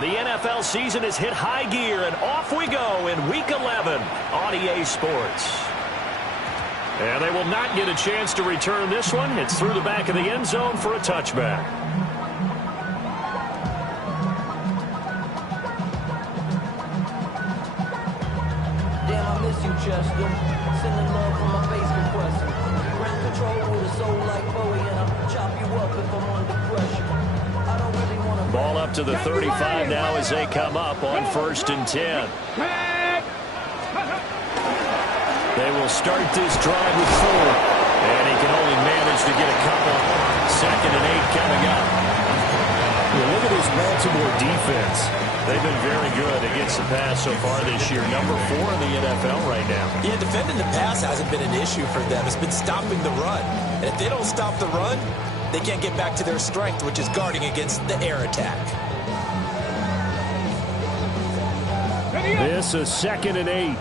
The NFL season has hit high gear, and off we go in Week 11 on EA Sports. And they will not get a chance to return this one. It's through the back of the end zone for a touchback. Damn, I miss you, Chester. Sending love from my bass compressor. Ground control with a soul like Bowie, and I'll chop you up if I'm under pressure. I don't really want to... Ball up to the 35 now as they come up on 1st and 10. They will start this drive with 4. And he can only manage to get a couple. 2nd and 8 coming up. Well, look at this Baltimore defense. They've been very good against the pass so far this year. Number 4 in the NFL right now. Yeah, defending the pass hasn't been an issue for them. It's been stopping the run. And if they don't stop the run, they can't get back to their strength, which is guarding against the air attack. This is 2nd and 8.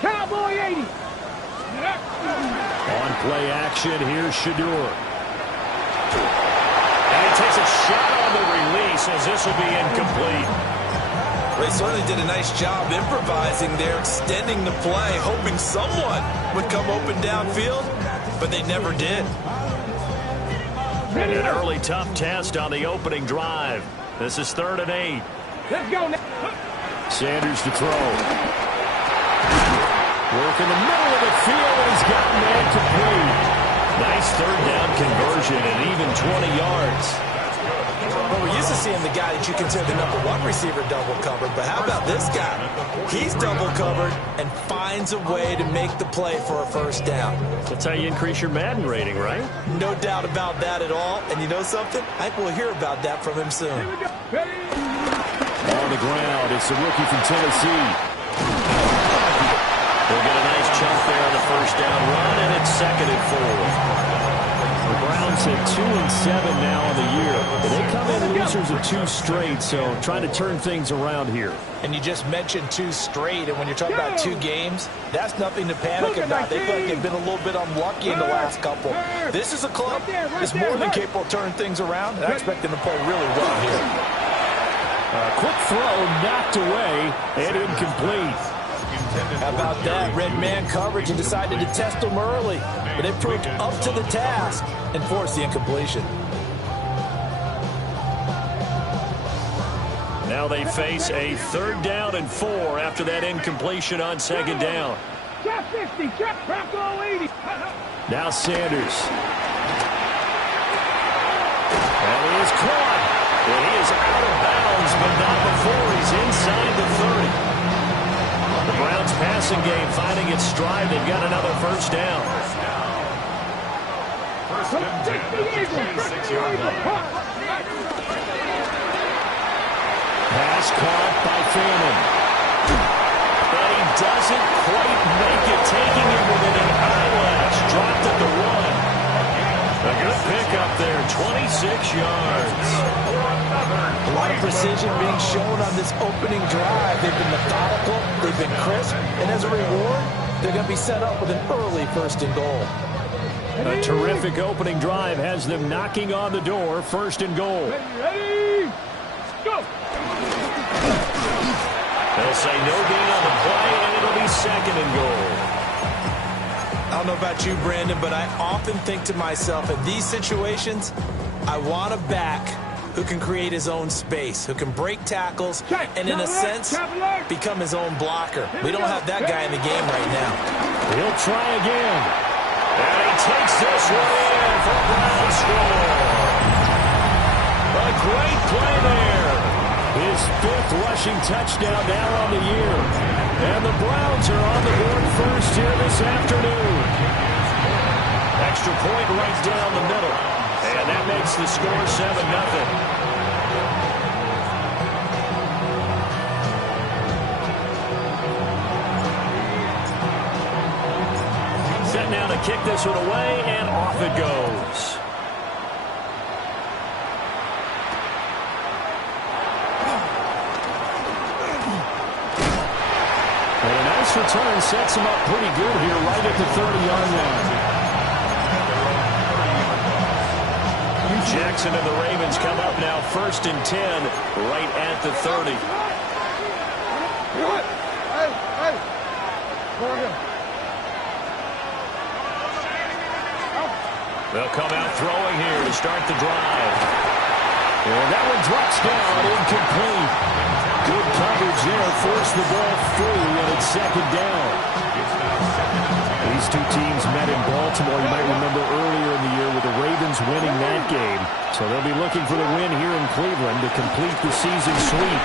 Cowboy 80. On play action, here's Shedeur. And he takes a shot on the release as this will be incomplete. They certainly did a nice job improvising there, extending the play, hoping someone would come open downfield, but they never did. And an early tough test on the opening drive. This is 3rd and 8. Let's go now. Sanders to throw. Work in the middle of the field, and he's got man complete. Nice 3rd down conversion and even 20 yards. Well, we're used to seeing the guy that you consider the number 1 receiver double covered, but how about this guy? He's double covered and finds a way to make the play for a 1st down. That's how you increase your Madden rating, right? No doubt about that at all. And you know something? I think we'll hear about that from him soon. On the ground, it's a rookie from Tennessee. They'll get a nice chunk there on the 1st down run, and it's 2nd and 4. The Browns at 2-7 now on the year. They come in losers of 2 straight, so trying to turn things around here. And you just mentioned 2 straight, and when you're talking about 2 games, that's nothing to panic about. They feel like they've been a little bit unlucky in the last couple. This is a club that's more than capable of turning things around, and I expect them to play really well here. A quick throw knocked away and incomplete. How about that? Red man coverage and decided to test them early. But they proved up to the task and forced the incompletion. Now they face a 3rd down and 4 after that incompletion on 2nd down. Check 60, check Bronco 80. Now Sanders. And he is caught. And he is out of bounds, but not before he's inside the 30. The Browns passing game finding its stride. They've got another 1st down. 1st and 10 at the 26-yard line. Pass caught by Fannin. But he doesn't quite make it, taking him within an eyelash. Dropped at the 1. A good pickup there, 26 yards. A lot of precision being shown on this opening drive. They've been methodical, they've been crisp, and as a reward, they're going to be set up with an early 1st and goal. A terrific opening drive has them knocking on the door, 1st and goal. Ready? Go! They'll say no gain on the play, and it'll be 2nd and goal. I don't know about you, Brandon, but I often think to myself, in these situations, I want a back who can create his own space, who can break tackles, and in a sense, become his own blocker. We don't have that guy in the game right now. He'll try again. And he takes this one in for a Brown score. A great play there. His 5th rushing touchdown now on the year. And the Browns are on the board first here this afternoon. Extra point right down the middle. And that makes the score 7-0. Set now to kick this one away, and off it goes. And a nice return sets him up pretty good here right at the 30-yard line. Jackson and the Ravens come up now 1st and 10 right at the 30. They'll come out throwing here to start the drive. And that one drops down, incomplete. Good coverage there, forced the ball free, and it's 2nd down. These two teams met in Baltimore, you might remember earlier in the year, with the Ravens winning that game. So they'll be looking for the win here in Cleveland to complete the season sweep.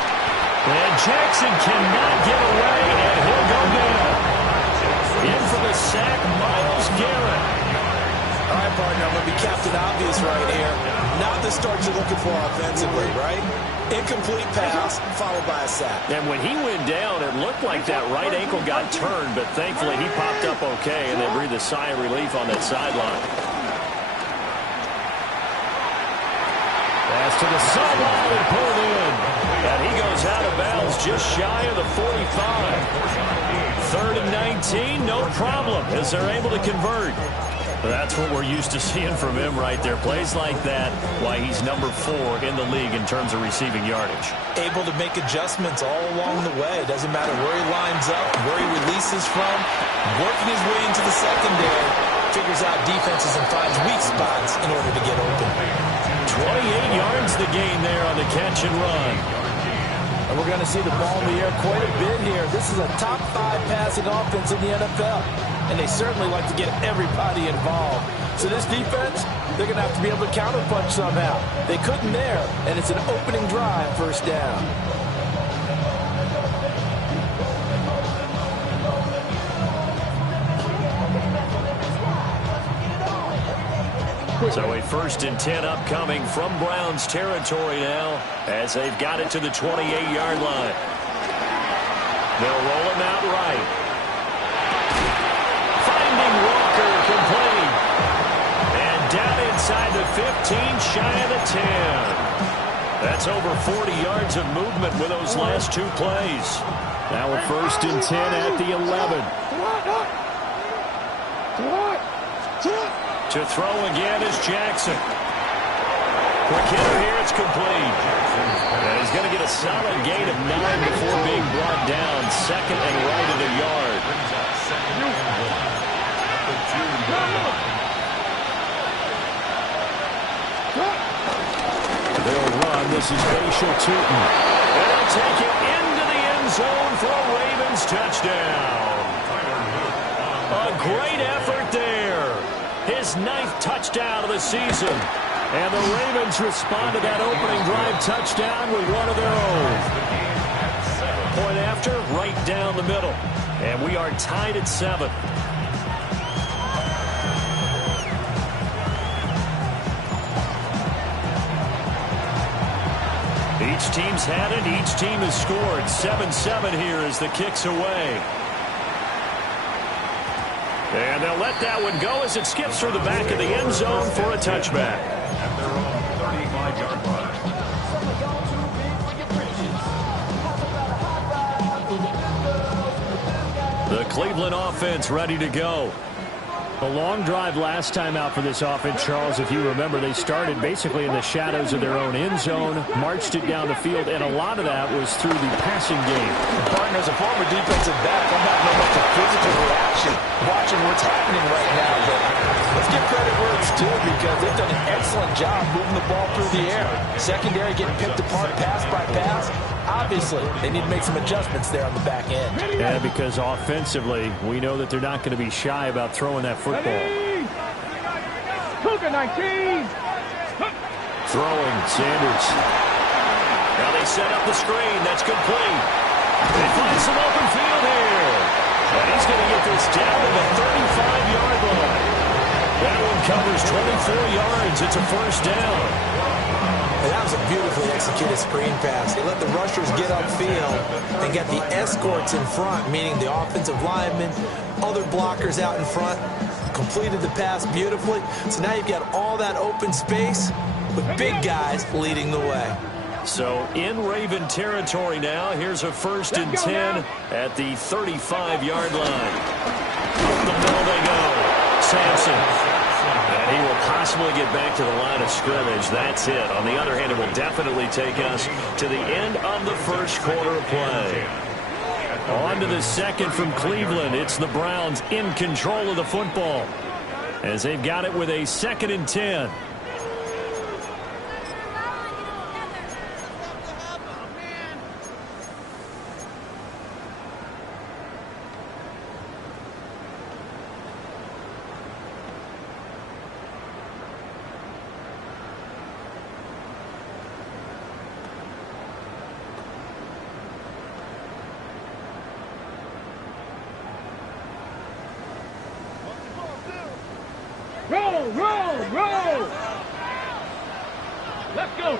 And Jackson cannot get away, and he'll go down. In for the sack, Myles Garrett. All right, partner, I'm going to be Captain Obvious right here. Not the start you're looking for offensively, right? Incomplete pass, followed by a sack. And when he went down, it looked like that right ankle got turned, but thankfully he popped up okay, and they breathed a sigh of relief on that sideline. Pass to the sideline and pulled in. And he goes out of bounds just shy of the 45. 3rd and 19, no problem, as they're able to convert. That's what we're used to seeing from him right there. Plays like that, why he's number 4 in the league in terms of receiving yardage. Able to make adjustments all along the way. Doesn't matter where he lines up, where he releases from. Working his way into the secondary. Figures out defenses and finds weak spots in order to get open. 28 yards the gain there on the catch and run. And we're going to see the ball in the air quite a bit here. This is a top 5 passing offense in the NFL. And they certainly like to get everybody involved. So this defense, they're going to have to be able to counterpunch somehow. They couldn't there, and it's an opening drive, 1st down. So a 1st and 10 upcoming from Browns territory now as they've got it to the 28-yard line. They'll roll him out right. Walker complete. And down inside the 15, shy of the 10. That's over 40 yards of movement with those last 2 plays. Now a 1st and 10 at the 11. To throw again is Jackson. Quick hitter here, it's complete. And he's going to get a solid gain of 9 before being brought down. 2nd and right of the yard. They'll run. This is Bashal Tutin. And they'll take it into the end zone for a Ravens touchdown. A great effort there. His 9th touchdown of the season. And the Ravens respond to that opening drive touchdown with one of their own. Point after, right down the middle. And we are tied at 7. Each team's had it. Each team has scored. 7-7 here as the kick's away. And they'll let that one go as it skips through the back of the end zone for a touchback. At their own 35-yard line. The Cleveland offense ready to go. A long drive last time out for this offense, Charles. If you remember, they started basically in the shadows of their own end zone, marched it down the field, and a lot of that was through the passing game. Partner, as a former defensive back, I'm not knowing much of physical reaction watching what's happening right now. But let's give credit where it's due because they've done an excellent job moving the ball through the air. Secondary getting picked apart pass by pass. Obviously, they need to make some adjustments there on the back end. Yeah, because offensively, we know that they're not going to be shy about throwing that football. Cougar 19. Throwing, Sanders. Now they set up the screen. That's complete. They find some open field here. And he's going to get this down to the 35-yard line. That one covers 24 yards. It's a 1st down. And that was a beautifully executed screen pass. They let the rushers get upfield and get the escorts in front, meaning the offensive linemen, other blockers out in front, completed the pass beautifully. So now you've got all that open space with big guys leading the way. So in Raven territory now, here's a 1st and 10 at the 35-yard line. Up the middle they go. Sampson. And he will possibly get back to the line of scrimmage. That's it. On the other hand, it will definitely take us to the end of the first quarter of play. On to the second from Cleveland. It's the Browns in control of the football as they've got it with a 2nd and 10. Roll, roll, roll! Let's go!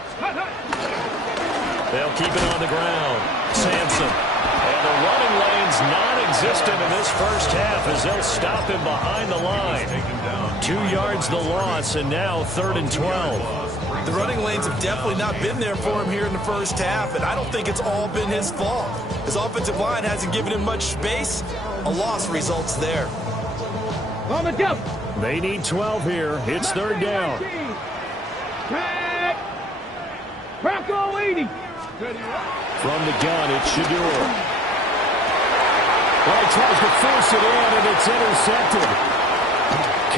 They'll keep it on the ground. Sampson. And the running lane's non-existent in this first half as they'll stop him behind the line. 2 yards the loss, and now 3rd and 12. The running lanes have definitely not been there for him here in the first half, and I don't think it's all been his fault. His offensive line hasn't given him much space. A loss results there. On the jump! They need 12 here. It's 3rd down. Bronco 80. From the gun, it's Shedeur. Well, he tries to force it in, and it's intercepted.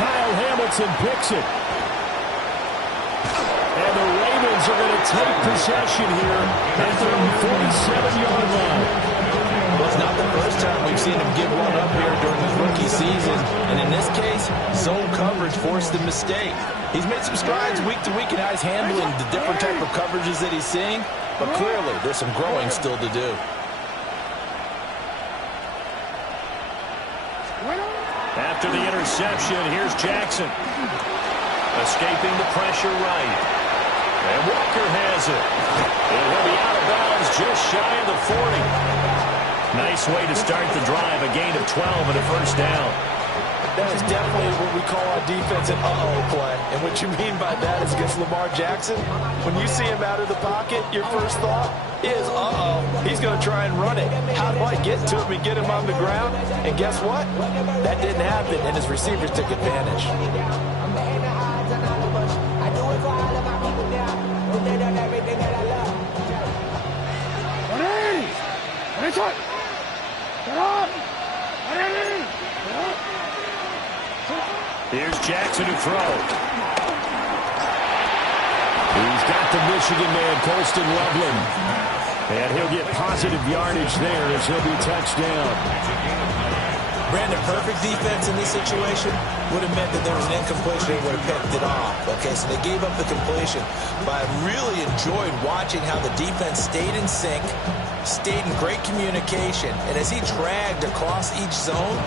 Kyle Hamilton picks it. And the Ravens are going to take possession here at their 47-yard line. Well, it's not the first time we've seen him give one up here during his rookie season. And in this case, zone coverage forced the mistake. He's made some strides week to week in how he's handling the different type of coverages that he's seeing. But clearly, there's some growing still to do. After the interception, here's Jackson. Escaping the pressure right. And Walker has it. And he'll be out of bounds just shy of the 40. Nice way to start the drive, a gain of 12 and a first down. That is definitely what we call our defense an uh-oh play. And what you mean by that is against Lamar Jackson, when you see him out of the pocket, your first thought is, uh-oh, he's going to try and run it. How do I get to him and get him on the ground? And guess what? That didn't happen, and his receivers took advantage. Here's Jackson to throw. He's got the Michigan man, Colston Loveland. And he'll get positive yardage there as he'll be touched down. Brandon, perfect defense in this situation would have meant that there was an incompletion. They would have picked it off. Okay, so they gave up the completion. But I really enjoyed watching how the defense stayed in sync, stayed in great communication. And as he dragged across each zone,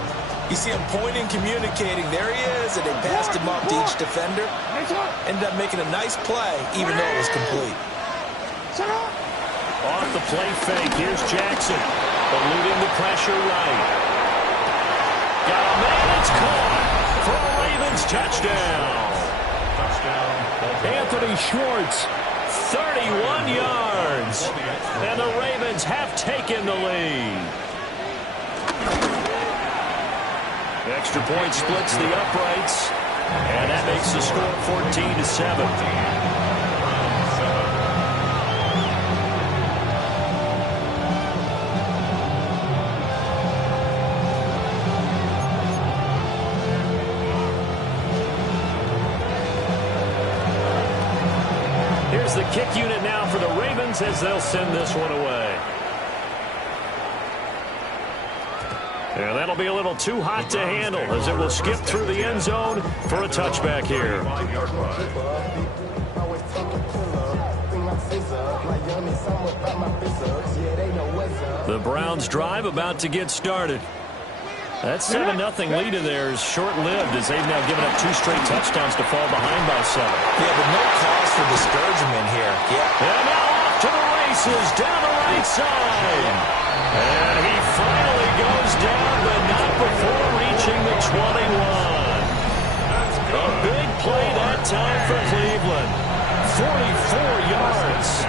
you see him pointing, communicating. There he is, and they passed him up to each defender. Ended up making a nice play, even though it was complete. Off the play fake, here's Jackson. Eluding the pressure right. Got a man, it's caught for a Ravens touchdown. Anthony Schwartz. 31 yards. And the Ravens have taken the lead. Extra point splits the uprights. And that makes the score 14-7. The kick unit now for the Ravens as they'll send this one away. And that'll be a little too hot to handle as it will skip through the end zone for a touchback here. The Browns drive about to get started. That 7-0 lead of theirs short-lived as they've now given up 2 straight touchdowns to fall behind by 7. Yeah, but no cause for discouragement here. Yeah. And now off to the races down the right side. And he finally goes down, but not before reaching the 21. A big play that time for Cleveland. 44 yards.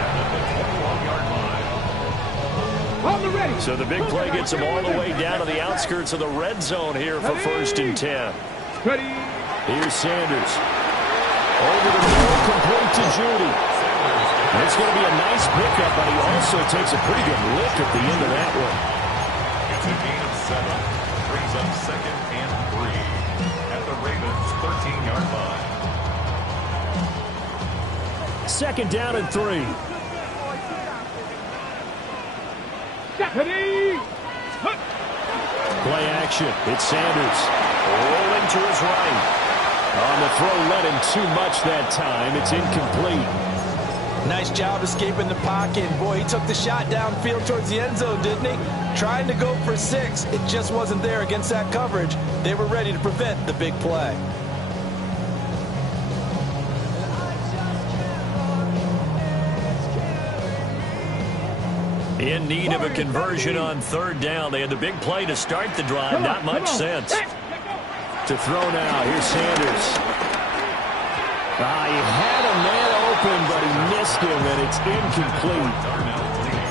So the big play gets him all the way down to the outskirts of the red zone here for 1st and 10. Ready. Here's Sanders. Over the middle, complete to Judy. It's going to be a nice pickup, but he also takes a pretty good lick at the end of that one. It's a gain of 7. Brings up 2nd and 3 at the Ravens' 13-yard line. 2nd down and 3. Play action. It's Sanders. Rolling to his right. On the throw, led him too much that time. It's incomplete. Nice job escaping the pocket. Boy, he took the shot downfield towards the end zone, didn't he? Trying to go for 6. It just wasn't there against that coverage. They were ready to prevent the big play. In need of a conversion on 3rd down. They had the big play to start the drive. Not much sense. To throw now. Here's Sanders. He had a man open, but he missed him, and it's incomplete.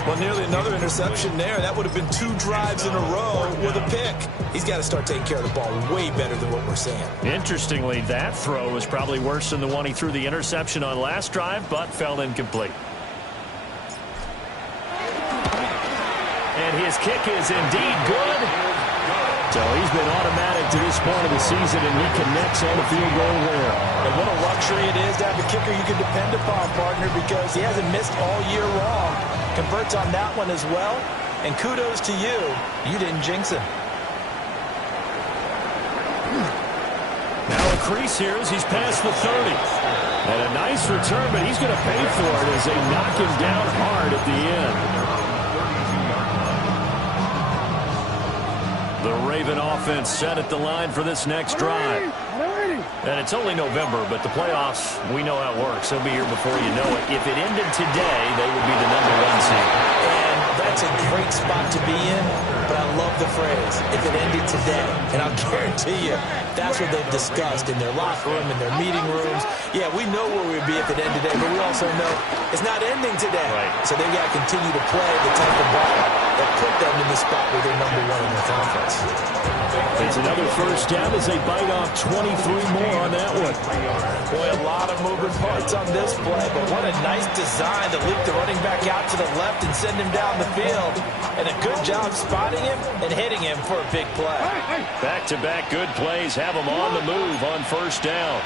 Well, nearly another interception there. That would have been 2 drives in a row with a pick. He's got to start taking care of the ball way better than what we're seeing. Interestingly, that throw was probably worse than the one he threw the interception on last drive, but fell incomplete. And his kick is indeed good. So he's been automatic to this point of the season, and he connects on the field goal there. And what a luxury it is to have a kicker you can depend upon, partner, because he hasn't missed all year long. Converts on that one as well. And kudos to you. You didn't jinx him. Now a crease here as he's past the 30. And a nice return, but he's going to pay for it as they knock him down hard at the end. The Raven offense set at the line for this next drive. And it's only November, but the playoffs, we know how it works. They'll be here before you know it. If it ended today, they would be the #1 seed. And that's a great spot to be in, but I love the phrase, if it ended today. And I'll guarantee you, that's what they've discussed in their locker room, in their meeting rooms. Yeah, we know where we would be if it ended today, but we also know it's not ending today. Right. So they've got to continue to play the type of ball that put them in the spot where they're #1 in the conference. It's another 1st down as they bite off 23 more on that one. Boy, a lot of moving parts on this play, but what a nice design to leap the running back out to the left and send him down the field. And a good job spotting him and hitting him for a big play. Back-to-back good plays have them on the move on 1st down.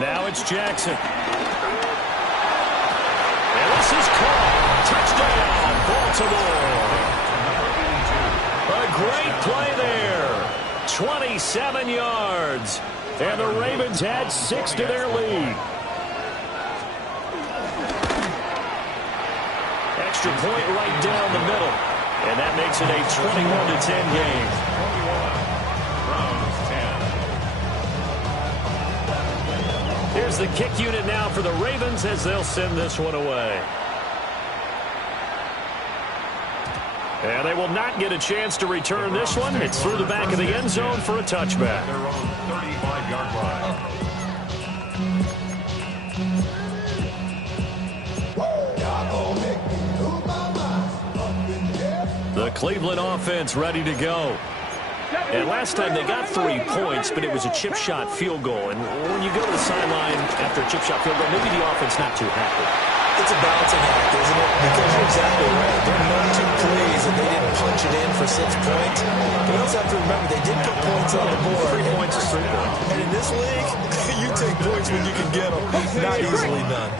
Now it's Jackson. And this is caught. Touchdown, Baltimore. A great play there. 27 yards. And the Ravens add 6 to their lead. Extra point right down the middle. And that makes it a 21-10 game. Here's the kick unit now for the Ravens as they'll send this one away. And they will not get a chance to return this one. It's through the back of the end zone for a touchback. Their own 35-yard line. The Cleveland offense ready to go. And last time they got 3 points, but it was a chip shot field goal. And when you go to the sideline after a chip shot field goal, maybe the offense not too happy. It's a balancing act, isn't it? Because you're exactly right. There are no 2 plays, and they didn't punch it in for 6 points. But we also have to remember they did put points on the board. 3 points is 3 points. And in this league, you take points when you can get them. Not easily done.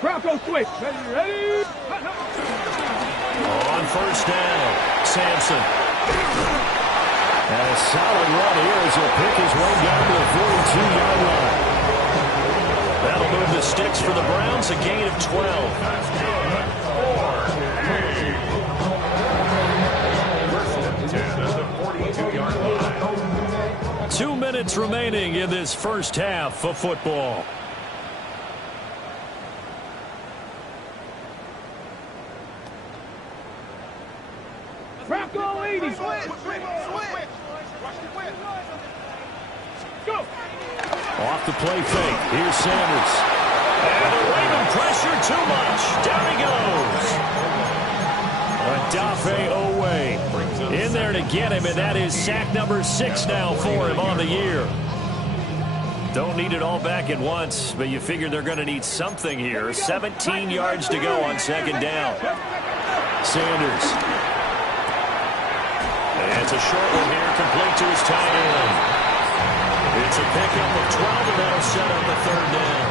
Bronco switch. Ready? On 1st down, Sampson. And a solid run here as he'll pick his way down to the 42-yard line. That'll move the sticks for the Browns, a gain of 12. 2 minutes remaining in this first half of football. Bronco 80. Go. Off the play fake. Here's Sanders. And the Raven pressure too much. Down he goes. Odafe Oweh in there to get him, and that is sack number 6 now for him on the year. Don't need it all back at once, but you figure they're going to need something here. 17 yards to go on second down. Sanders. And it's a short one here, complete to his tight end. It's a pickup of 12, and that'll set up a third down.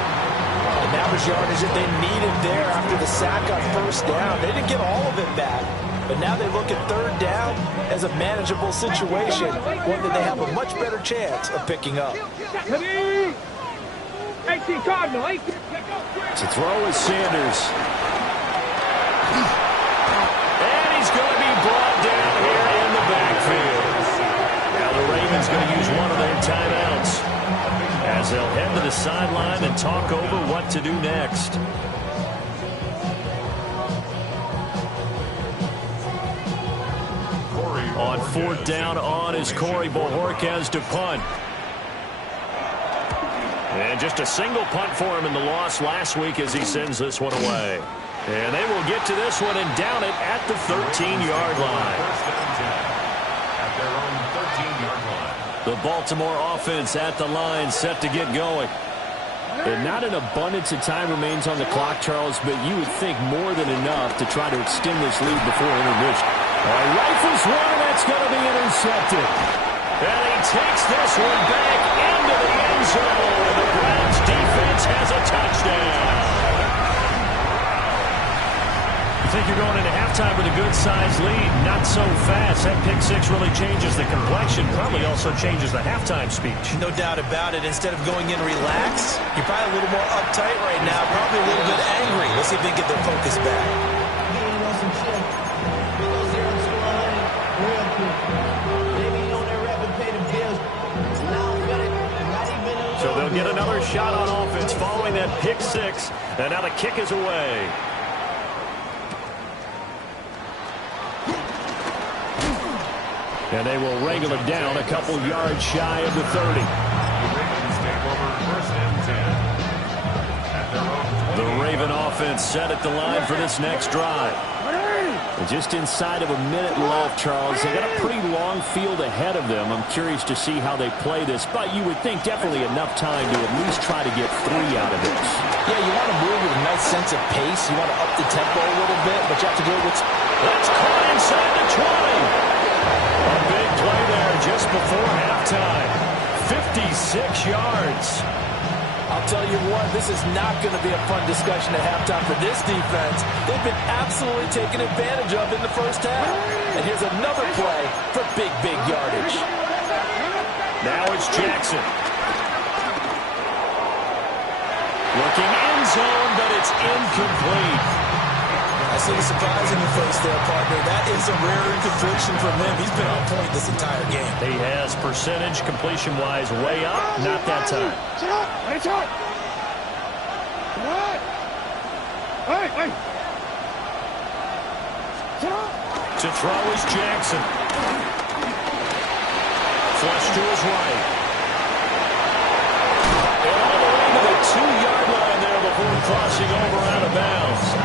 And that was yardage that they needed there after the sack on first down. They didn't get all of it back, but now they look at third down as a manageable situation, one that they have a much better chance of picking up. 18 Cardinal, 18. To throw is Sanders. And he's going to be brought down here in the backfield. Now the Ravens going to use one of their timeouts as they'll head to the sideline and talk over what to do next. On fourth down on is Corey Bojorquez to punt. And just a single punt for him in the loss last week as he sends this one away. And they will get to this one and down it at the 13-yard line. At their own 13-yard line. The Baltimore offense at the line, set to get going. And not an abundance of time remains on the clock, Charles, but you would think more than enough to try to extend this lead before intermission. Rifles one, and that's going to be intercepted. And he takes this one back into the end zone. And the Browns defense has a touchdown. You think you're going into halftime with a good-sized lead. Not so fast. That pick six really changes the complexion. Probably also changes the halftime speech. No doubt about it. Instead of going in relaxed, you're probably a little more uptight right now, probably a little bit angry. Let's see if they can get their focus back. So they'll get another shot on offense following that pick six. And now the kick is away. And they will wrangle it down a couple yards shy of the 30. The Ravens take over first and 10. At their own 20. The Raven offense set at the line for this next drive. And just inside of a minute left, Charles. They got a pretty long field ahead of them. I'm curious to see how they play this, but you would think definitely enough time to at least try to get 3 out of this. Yeah, you want to move with a nice sense of pace. You want to up the tempo a little bit, but you have to do it with... That's caught inside the 20. A big play there just before halftime. 56 yards. I'll tell you what, this is not going to be a fun discussion at halftime for this defense. They've been absolutely taken advantage of in the first half. And here's another play for big, big yardage. Now it's Jackson. Looking end zone, but it's incomplete. I see the surprise in your face there, partner. That is a rare incompletion from him. He's been on point this entire game. He has percentage completion-wise way up. Not that time. To throw is Jackson. Flush to his right. And all the way to the 2-yard line there before crossing over out of bounds.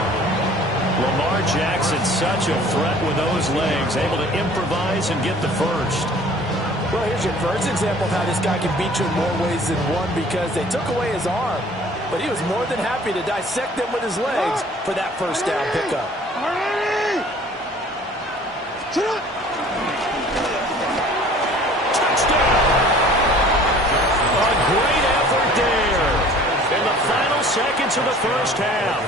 Lamar Jackson, such a threat with those legs, able to improvise and get the first. Well, here's your first example of how this guy can beat you in more ways than one, because they took away his arm, but he was more than happy to dissect them with his legs for that first down pickup. Touchdown! A great effort there in the final seconds of the first half.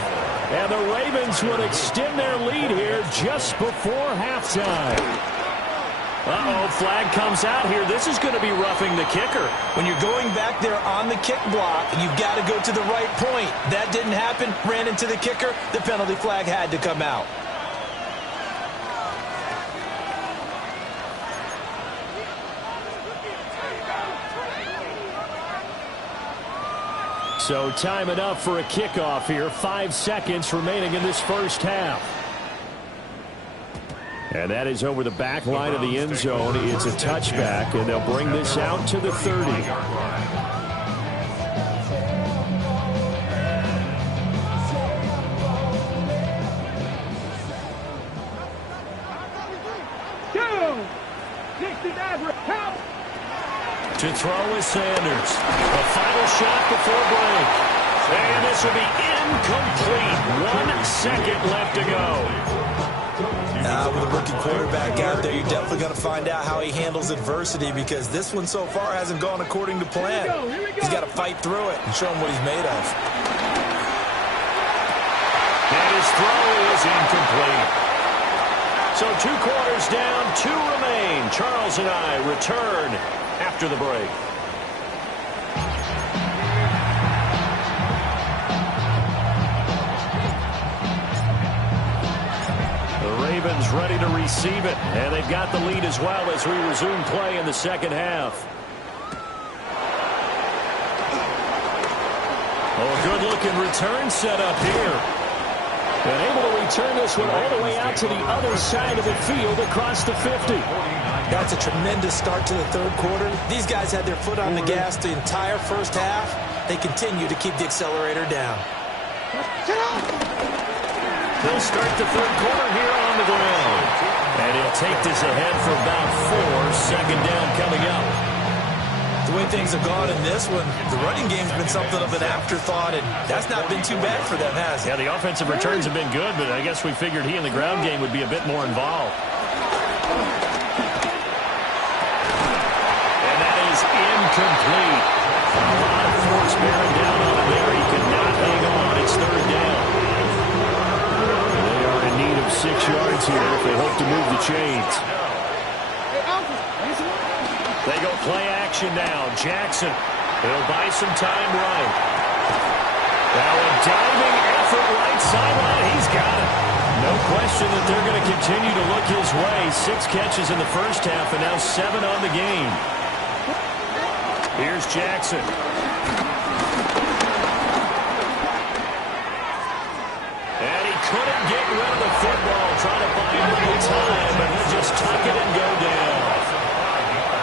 And the Ravens would extend their lead here just before halftime. Uh-oh, flag comes out here. This is going to be roughing the kicker. When you're going back there on the kick block, you've got to go to the right point. That didn't happen. Ran into the kicker. The penalty flag had to come out. So time enough for a kickoff here. 5 seconds remaining in this first half. And that is over the back line of the end zone. It's a touchback, and they'll bring this out to the 30. 60 average. Help! To throw is Sanders. A final shot before break. And this will be incomplete. 1 second left to go. With a rookie quarterback out there, you're definitely going to find out how he handles adversity, because this one so far hasn't gone according to plan. He's got to fight through it and show him what he's made of. And his throw is incomplete. So 2 quarters down, 2 remain. Charles and I return after the break. Ravens ready to receive it, and they've got the lead as well as we resume play in the second half. Oh, good-looking return set up here. And able to return this one all the way out to the other side of the field across the 50. That's a tremendous start to the third quarter. These guys had their foot on the gas the entire first half. They continue to keep the accelerator down. They'll start the third quarter here on the ground. And he'll take this ahead for about 4. Second down coming up. The way things have gone in this one, the running game's been something of an afterthought, and that's not been too bad for them, has it? Yeah, the offensive returns have been good, but I guess we figured he in the ground game would be a bit more involved. And that is incomplete. A lot of force bearing down on him there. He could not hang on. It's third down. They are in need of 6 yards here if they hope to move the chains. They go play action now. Jackson, he'll buy some time right. Now a diving effort right sideline. He's got it. No question that they're going to continue to look his way. 6 catches in the first half and now 7 on the game. Here's Jackson. And he couldn't get rid of the football. Trying to buy a little time, but he'll just tuck it and go down.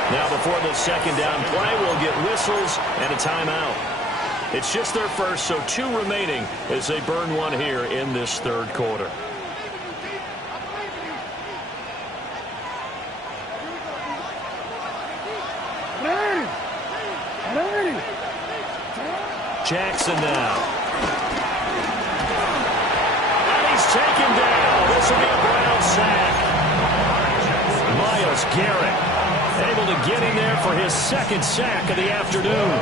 Now before the second down play, we'll get whistles and a timeout. It's just their first, so 2 remaining as they burn one here in this third quarter. Jackson now. And he's taken down. This will be a Brown sack. Myles Garrett able to get in there for his 2nd sack of the afternoon.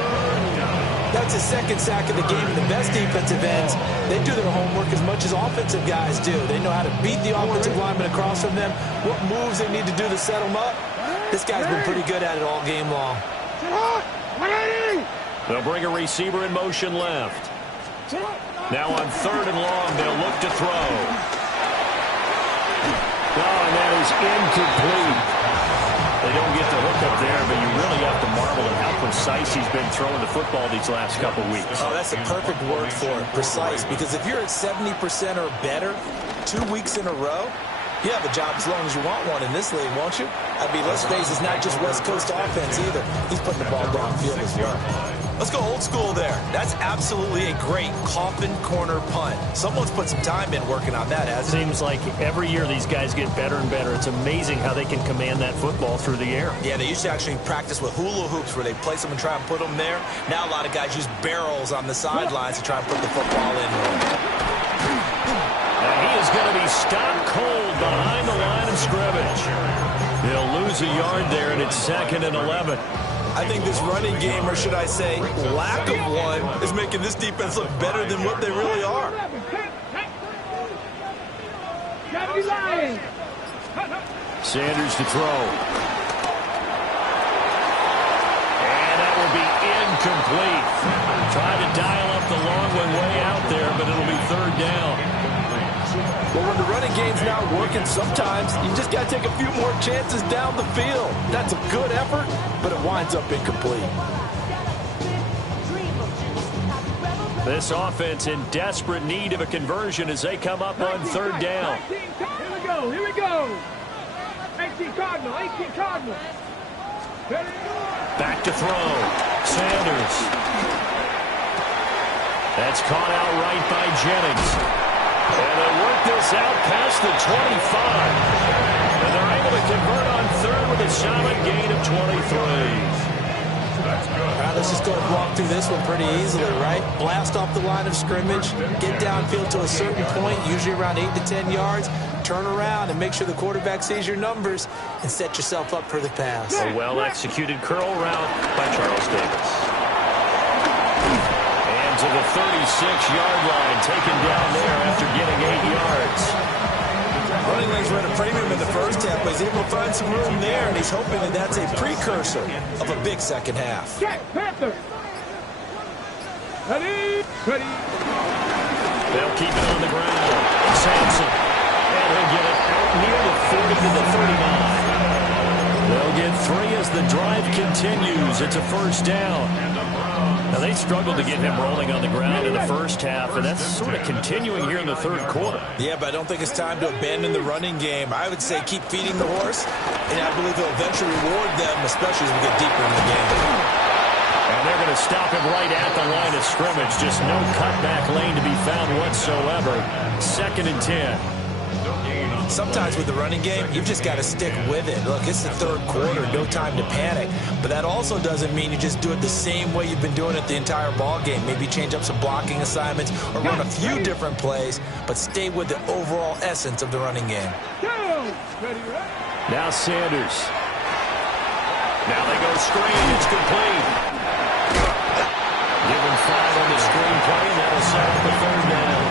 That's his 2nd sack of the game. The best defensive ends, they do their homework as much as offensive guys do. They know how to beat the offensive lineman across from them, what moves they need to do to set them up. This guy's been pretty good at it all game long. They'll bring a receiver in motion left. Now on 3rd and long, they'll look to throw. Oh, and that is incomplete. They don't get the hook up there, but you really have to marvel at how precise he's been throwing the football these last couple weeks. Oh, that's the perfect word for it, precise, because if you're at 70% or better 2 weeks in a row, you have a job as long as you want one in this league, won't you? I mean, let's face it, it's not just West Coast offense either. He's putting the ball downfield as well. Let's go old school there. That's absolutely a great coffin corner punt. Someone's put some time in working on that, hasn't it? Seems like every year these guys get better and better. It's amazing how they can command that football through the air. Yeah, they used to actually practice with hula hoops where they place them and try and put them there. Now a lot of guys use barrels on the sidelines to try and put the football in. And he is going to be stopped cold behind the line of scrimmage. He'll lose a yard there, and it's 2nd and 11. I think this running game, or should I say lack of one, is making this defense look better than what they really are. Sanders to throw. And that will be incomplete. Tried to dial up the long one way out there, but it'll be 3rd down. Well, when the running game's not working, sometimes you just got to take a few more chances down the field. That's a good effort, but it winds up incomplete. This offense in desperate need of a conversion as they come up on 3rd down. Here we go. 18 Cardinal. Back to throw. Sanders. That's caught out right by Jennings. And they work this out past the 25. And they're able to convert on 3rd the solid gain of 23. All right, let's just go and walk through this one pretty easily, right? Blast off the line of scrimmage, get downfield to a certain point, usually around 8 to 10 yards, turn around and make sure the quarterback sees your numbers and set yourself up for the pass. A well-executed curl route by Charles Davis. And to the 36-yard line, taken down there after getting 8 yards. Running lanes were at a premium in the first half, but he's able to find some room there, and he's hoping that that's a precursor of a big second half. Check, Panther. Ready, ready. They'll keep it on the ground. Sampson. And he'll get it out near the 40 to the 39. They'll get 3 as the drive continues. It's a first down. Now, they struggled to get him rolling on the ground in the first half, and that's sort of continuing here in the third quarter. Yeah, but I don't think it's time to abandon the running game. I would say keep feeding the horse, and I believe he'll eventually reward them, especially as we get deeper in the game. And they're going to stop him right at the line of scrimmage. Just no cutback lane to be found whatsoever. 2nd and 10. Sometimes with the running game, you've just got to stick with it. Look, it's the third quarter, no time to panic. But that also doesn't mean you just do it the same way you've been doing it the entire ball game. Maybe change up some blocking assignments or run a few different plays, but stay with the overall essence of the running game. Now Sanders. Now they go screen. It's complete. Give him 5 on the screen play, and that'll set up the third down.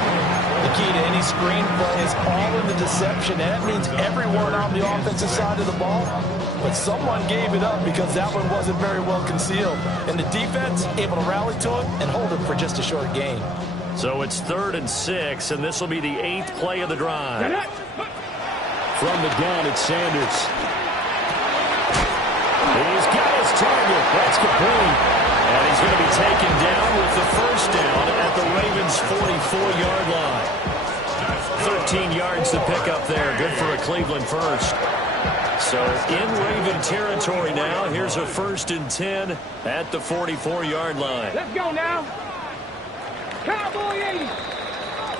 The key to any screen play is all in the deception. And that means everyone on the offensive side of the ball. But someone gave it up because that one wasn't very well concealed. And the defense able to rally to it and hold it for just a short gain. So it's 3rd and 6, and this will be the 8th play of the drive. From the gun, it's Sanders. He's got his target. That's complete. And he's going to be taken down with the first down at the Ravens' 44-yard line. 13 yards to pick up there. Good for a Cleveland first. So in Raven territory now. Here's a 1st and 10 at the 44-yard line. Let's go now. Cowboy 80.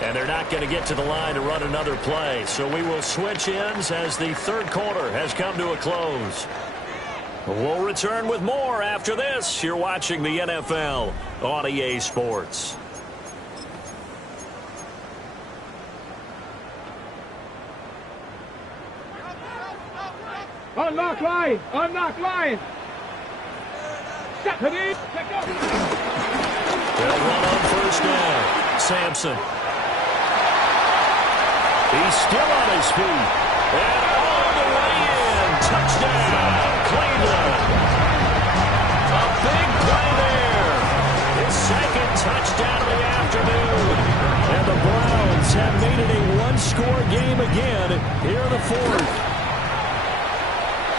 And they're not going to get to the line to run another play. So we will switch ends as the third quarter has come to a close. We'll return with more after this. You're watching the NFL on EA Sports. Unlock line. Unlock line. They'll run on first down. Sampson. He's still on his feet. And all the way in. Touchdown. Cleveland. A big play there. His 2nd touchdown of the afternoon. And the Browns have made it a one-score game again here in the 4th.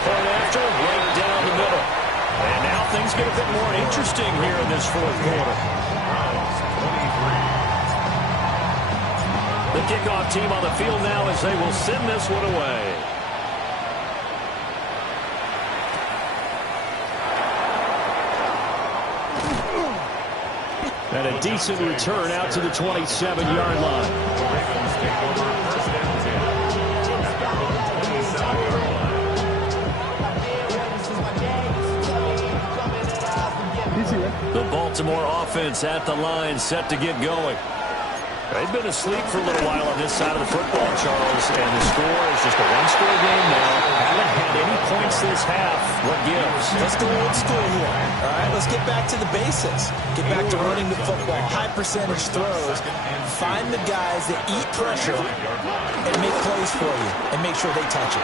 Point after, right down the middle. And now things get a bit more interesting here in this 4th quarter. The kickoff team on the field now as they will send this one away. And a decent return out to the 27-yard line. The Baltimore offense at the line, set to get going. They've been asleep for a little while on this side of the football, Charles, and the score is just a one-score game now. Haven't had any points this half. What gives? Let's go old school here. All right, let's get back to the basics. Get back to running the football, high percentage throws. Find the guys that eat pressure and make plays for you and make sure they touch it.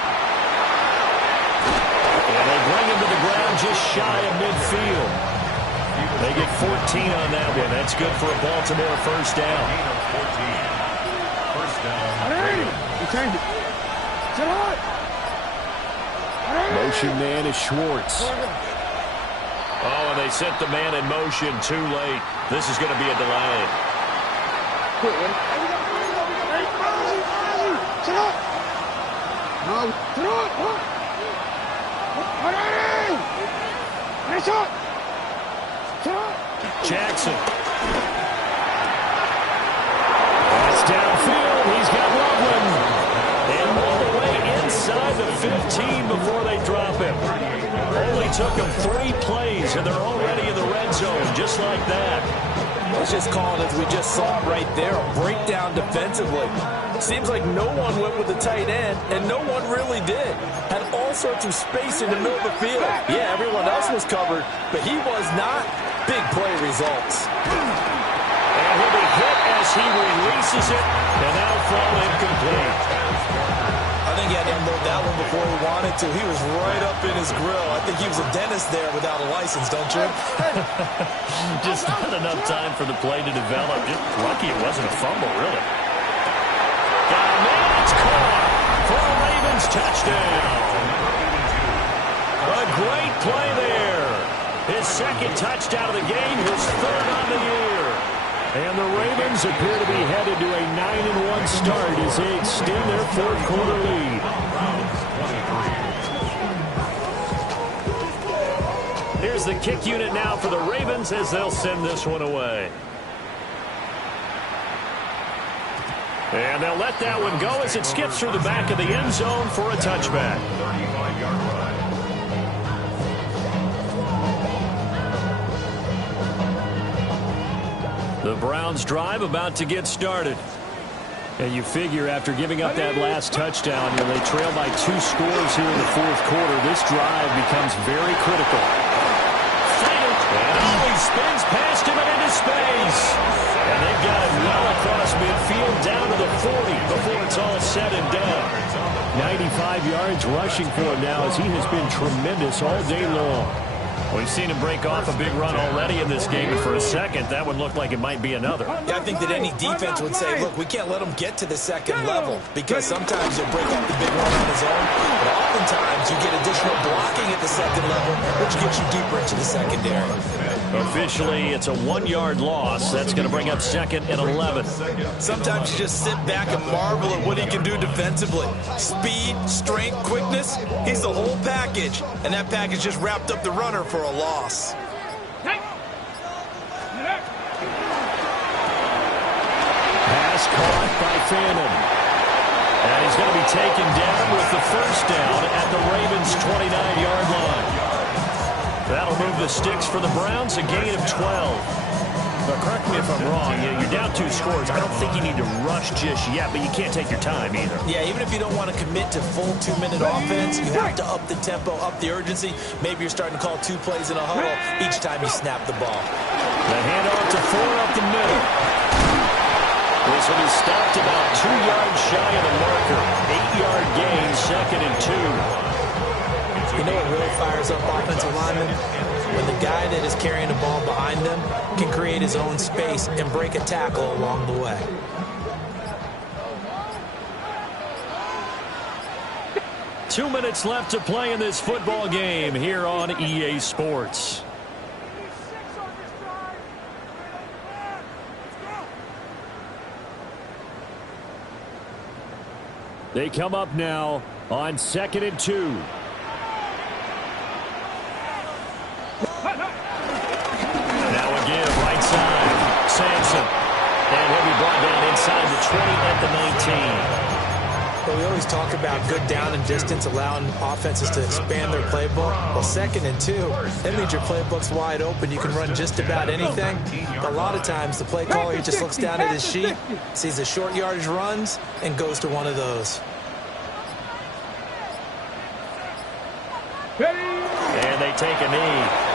And they bring him to the ground just shy of midfield. They get 14 on that one. That's good for a Baltimore first down. Motion man is Schwartz. Oh, and they sent the man in motion too late. This is going to be a delay. Jackson. That's downfield. He's got Loveland. And all the way inside. inside the 15 before they drop him. Only took them 3 plays, and they're already in the red zone, just like that. Let's just call it, as we just saw it right there, a breakdown defensively. Seems like no one went with the tight end, and no one really did. Had all sorts of space in the middle of the field. Yeah, everyone else was covered, but he was not. Big play results. And he'll be hit as he releases it, and that'll fall incomplete. I think he had to unload that one before he wanted to. He was right up in his grill. I think he was a dentist there without a license, don't you? Just not enough time for the play to develop. Just lucky it wasn't a fumble, really. Got a man, it's caught for a Ravens touchdown. A great play there. His second touchdown of the game, his 3rd on the year. And the Ravens appear to be headed to a 9-1 start as they extend their 4th quarter lead. Here's the kick unit now for the Ravens as they'll send this one away. And they'll let that one go as it skips through the back of the end zone for a touchback. 35-yard run. The Browns drive about to get started. And you figure after giving up that last touchdown, they trail by 2 scores here in the 4th quarter. This drive becomes very critical. And he spins past him and into space. And they've got it well across midfield down to the 40 before it's all said and done. 95 yards rushing for him now as he has been tremendous all day long. We've seen him break off a big run already in this game, and for a second, that one looked like it might be another. Yeah, I think that any defense would say, look, we can't let him get to the second level because sometimes he'll break off the big run on his own, but oftentimes you get additional blocking at the second level, which gets you deeper into the secondary. Officially, it's a 1-yard loss. That's going to bring up 2nd and 11. Sometimes you just sit back and marvel at what he can do defensively. Speed, strength, quickness, he's the whole package, and that package just wrapped up the runner for a loss. Pass caught by Fannin. And he's going to be taken down with the 1st down at the Ravens' 29-yard line. That'll move the sticks for the Browns, a gain of 12. Now, correct me if I'm wrong. You're down 2 scores. I don't think you need to rush just yet, but you can't take your time either. Yeah, even if you don't want to commit to full 2-minute offense, you have to up the tempo, up the urgency. Maybe you're starting to call 2 plays in a huddle each time you snap the ball. The handoff to Ford up the middle. This will be stopped about 2 yards shy of the marker. 8-yard gain, 2nd and 2. You know what really fires up offensive linemen? When the guy that is carrying the ball behind them can create his own space and break a tackle along the way. Two minutes left to play in this football game here on EA Sports. They come up now on 2nd and 2. Sampson. And he'll be brought down inside the 20 at the 19. Well, we always talk about good down and distance, allowing offenses to expand their playbook. Well, 2nd and 2, that means your playbook's wide open. You can run just about anything. But a lot of times, the play caller just looks down at his sheet, sees the short yardage runs, and goes to one of those. And they take a knee.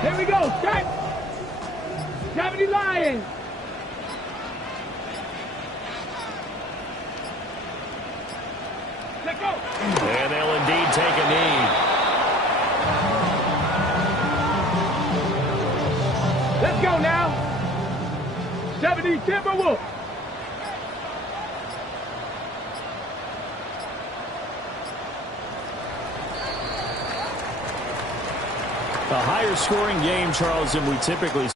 Here we go, strike! 70 Lions! Let's go! And they'll indeed take a knee. Let's go now! 70 Timberwolves! A higher scoring game, Charles, than we typically